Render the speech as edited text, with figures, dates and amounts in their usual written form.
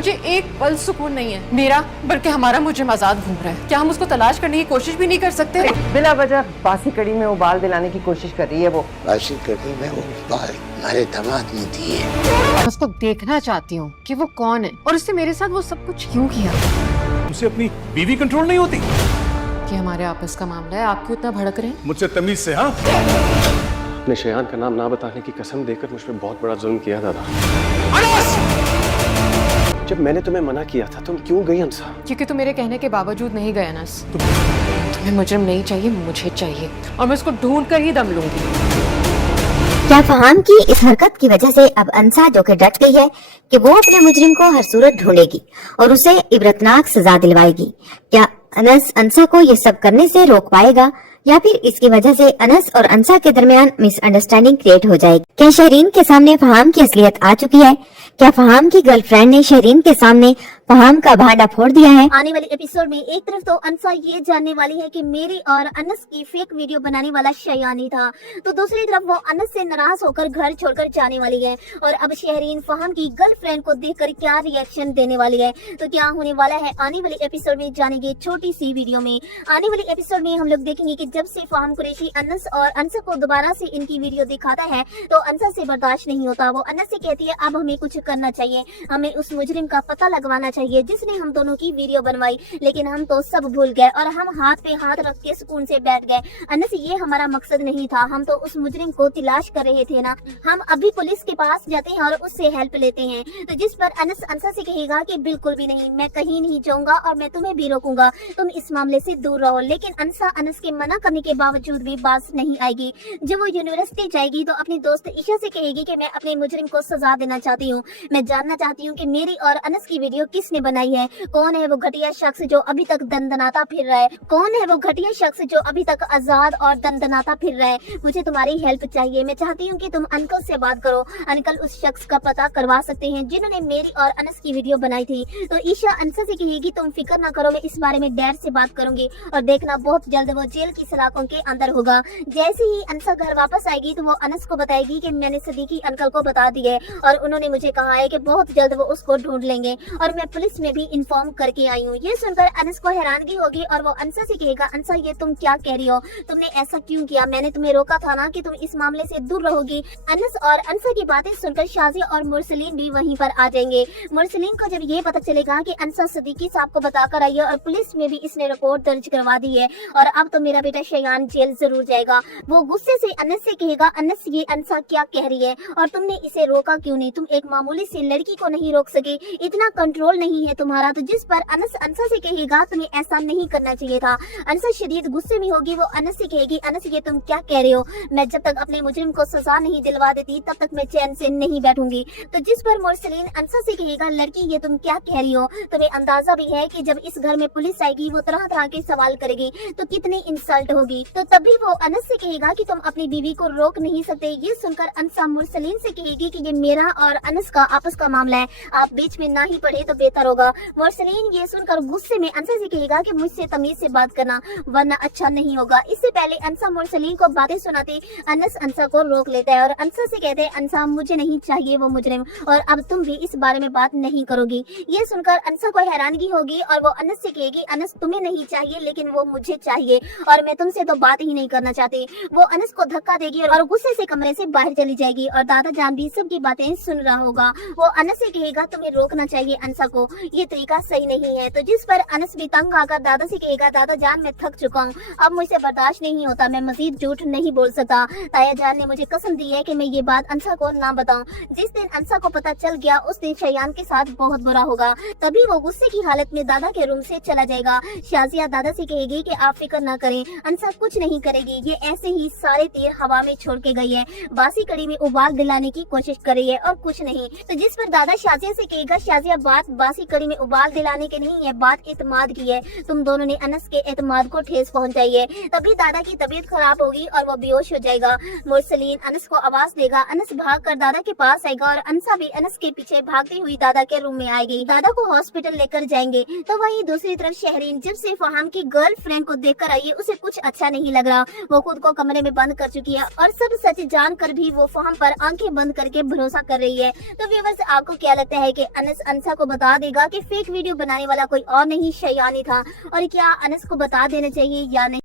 मुझे एक पल सुकून नहीं है। मेरा बल्कि हमारा मुजरिम आजाद घूम रहा है। क्या हम उसको तलाश करने की कोशिश भी नहीं कर सकते? बिला वजह बासी कड़ी में उबाल दिलाने की कोशिश कर रही है वो। बासी कड़ी में उबाल हमारे दामाद ने दी है। मैं उसको देखना चाहती हूँ कि वो कौन है और उससे मेरे साथ वो सब कुछ क्यों किया। तुमसे अपनी बीवी कंट्रोल नहीं होती? कि हमारे आपस का मामला है, आप क्यों इतना भड़क रहे हैं? मुझसे तमीज से। हाँ, अपने शयान का नाम ना बताने की कसम देकर मुझ पे बहुत बड़ा जुल्म किया दादा। जब मैंने तुम्हें मना किया था तुम क्यों गई अंसा? क्योंकि तुम मेरे कहने के बावजूद नहीं गए अनस। तुम्हें मुजरिम नहीं चाहिए, मुझे चाहिए और मैं उसको ढूंढ कर ही दम लूंगी। क्या फहाम की इस हरकत की वजह से अब अंसा जो कि डट गई है कि वो अपने मुजरिम को हर सूरत ढूंढेगी और उसे इबरतनाक सजा दिलवाएगी, क्या अनस अंसा को ये सब करने से रोक पाएगा या फिर इसकी वजह से अनस और अंसा के दरमियान मिसअंडरस्टैंडिंग क्रिएट हो जाएगी? क्या शहरीन के सामने फहाम की असलियत आ चुकी है? क्या फहाम की गर्लफ्रेंड ने शहरीन के सामने फहाम का भांडा फोड़ दिया है? आने वाले एपिसोड में एक तरफ तो अंसा ये जानने वाली है कि मेरी और अनस की फेक वीडियो बनाने वाला शयान ही था, तो दूसरी तरफ वो अनस से नाराज होकर घर छोड़कर जाने वाली है और अब शहरीन फहाम की गर्लफ्रेंड को देखकर क्या रिएक्शन देने वाली है, तो क्या होने वाला है आने वाले एपिसोड में जानेंगे छोटी सी वीडियो में। आने वाले एपिसोड में हम लोग देखेंगे कि जब से फहाम कुरैशी अनस और अंसा को दोबारा से इनकी वीडियो दिखाता है तो अंसा से बर्दाश्त नहीं होता। वो अनस से कहती है अब हमें कुछ करना चाहिए, हमें उस मुजरिम का पता लगवाना चाहिए जिसने हम दोनों की वीडियो बनवाई, लेकिन हम तो सब भूल गए और हम हाथ पे हाथ रख के सुकून से बैठ गए। अनस ये हमारा मकसद नहीं था, हम तो उस मुजरिम को तलाश कर रहे थे ना। हम अभी पुलिस के पास जाते हैं और उससे हेल्प लेते हैं, तो जिस पर अनस अंसा से कहेगा कि बिल्कुल भी नहीं, मैं कहीं नहीं जाऊंगा और मैं तुम्हें भी रोकूंगा, तुम इस मामले से दूर रहो। लेकिन अंसा अनस के मना करने के बावजूद भी बात नहीं आएगी। जब वो यूनिवर्सिटी जाएगी तो अपनी दोस्त ईशा से कहेगी कि मैं अपने मुजरिम को सजा देना चाहती हूँ, मैं जानना चाहती हूँ कि मेरी और अनस की वीडियो किसने बनाई है, कौन है वो घटिया शख्स जो अभी तक दंदनाता फिर रहा है, कौन है वो घटिया शख्स जो अभी तक आजाद और दंदनाता फिर रहा है। मुझे तुम्हारी हेल्प चाहिए, मैं चाहती हूँ कि तुम अंकल से बात करो, अंकल उस शख्स का पता करवा सकते हैं जिन्होंने मेरी और अनस की वीडियो बनाई थी। तो ईशा अंसा से कहेगी तुम फिक्र ना करो, मैं इस बारे में डैड से बात करूंगी और देखना बहुत जल्द वो जेल की सलाखों के अंदर होगा। जैसे ही अंसा घर वापस आएगी तो वो अनस को बताएगी कि मैंने सदीकी अंकल को बता दिया है और उन्होंने मुझे कहा है कि बहुत जल्द वो उसको ढूंढ लेंगे और मैं पुलिस में भी इन्फॉर्म करके आई हूँ। ये सुनकर अनस को हैरानगी होगी और वो अंसा से कहेगा अंसा ये तुम क्या कह रही हो, तुमने ऐसा क्यों किया, मैंने तुम्हें रोका था ना कि तुम इस मामले से दूर रहोगी। अनस और अंसा की बातें सुनकर शाजिया और मुरसलीन भी वहीं पर आ जाएंगे। मुरसलीन को जब ये पता चलेगा कि अंसा सदीकी साहब को बताकर आई है और पुलिस में भी इसने रिपोर्ट दर्ज करवा दी है और अब तो मेरा बेटा शयान जेल जरूर जाएगा, वो गुस्से से अनस से कहेगा अनस ये अंसा क्या कह रही है और तुमने इसे रोका क्यों नहीं, तुम एक मामूली सी लड़की को नहीं रोक सके, इतना कंट्रोल नहीं है तुम्हारा। तो जिस पर अनस अंसा से कहेगा तुम्हें ऐसा नहीं करना चाहिए था। अंसा शदीद गुस्से में होगी, वो अनस से कहेगी अनस ये तुम क्या कह रहे हो, मैं जब तक अपने मुजरिम को सजा नहीं दिलवा देती तब तक मैं चैन से नहीं बैठूंगी। तो जिस पर मुरसलीन अंसा से कहेगा लड़की ये तुम क्या कह रही हो, तुम्हें अंदाजा भी है कि जब इस घर में पुलिस आएगी वो तरह तरह के सवाल करेगी तो कितनी इंसल्ट होगी। तो तभी वो अनस से कहेगा कि तुम अपनी बीवी को रोक नहीं सकते। ये सुनकर अंसा मुरसलीन से कहेगी कि ये मेरा और अनस का आपस का मामला है, आप बीच में ना ही पड़े तो बेहतर होगा। मुरसलीन ये सुनकर गुस्से में अंसा से कहेगा कि मुझसे तमीज से बात करना वरना अच्छा नहीं होगा। इससे पहले अंसा मुरसलीन को बातें सुनाते अनस अंसा को रोक लेता है और अंसा से कहते हैं अंसा मुझे नहीं चाहिए वो मुजरिम और अब तुम भी इस बारे में बात नहीं करोगी। ये सुनकर अंसा को हैरानगी होगी और वो अनस से कहेगी अनस तुम्हें नहीं चाहिए लेकिन वो मुझे चाहिए और मैं तुमसे तो बात ही नहीं करना चाहती। वो अनस को धक्का देगी और गुस्से से कमरे से बाहर चली जाएगी और दादा जान भी सबकी बातें सुन रहा होगा। वो अनस से कहेगा तुम्हें रोकना चाहिए अंसा को, ये तरीका सही नहीं है। तो जिस पर अनस भी तंग आकर दादा से कहेगा दादा जान मैं थक चुका हूँ, अब मुझसे बर्दाश्त नहीं होता, मैं मजीद झूठ नहीं बोल सकता, ताया जान ने मुझे कसम दी है कि मैं ये बात अंसा को ना बताऊं। जिस दिन अंसा को पता चल गया उस दिन शयान के साथ बहुत बुरा होगा। तभी वो गुस्से की हालत में दादा के रूम से चला जाएगा। शाजिया दादा से कहेगी कि आप फिक्र ना करें, अंसा कुछ नहीं करेगी, ये ऐसे ही सारे तीर हवा में छोड़ के गई है, बासी कड़ी में उबाल दिलाने की कोशिश कर रही है और कुछ नहीं। तो जिस पर दादा शाजिया से कहेगा शाजिया बात बासी कड़ी में उबाल दिलाने की नहीं है, बात इत्माद की है, तुम दोनों ने अनस के एतमाद को ठेस पहुंचाई है। तभी दादा की तबीयत खराब होगी और वो बेहोश हो जाएगा। मुरसलीन अनस को आवाज देगा, अनस भाग कर दादा के पास आएगा और अंसा भी अनस के पीछे भागती हुई दादा के रूम में आएगी। दादा को हॉस्पिटल लेकर जाएंगे। तो वहीं दूसरी तरफ शहरीन जब से फहाम की गर्लफ्रेंड को देखकर आई है उसे कुछ अच्छा नहीं लग रहा, वो खुद को कमरे में बंद कर चुकी है और सब सच जानकर भी वो फहाम पर आंखें बंद करके भरोसा कर रही है। तो व्यूअर्स आपको क्या लगता है कि अनस अंसा को बता देगा कि फेक वीडियो बनाने वाला कोई और नहीं शयानी था, और क्या अनस को बता देना चाहिए या नहीं।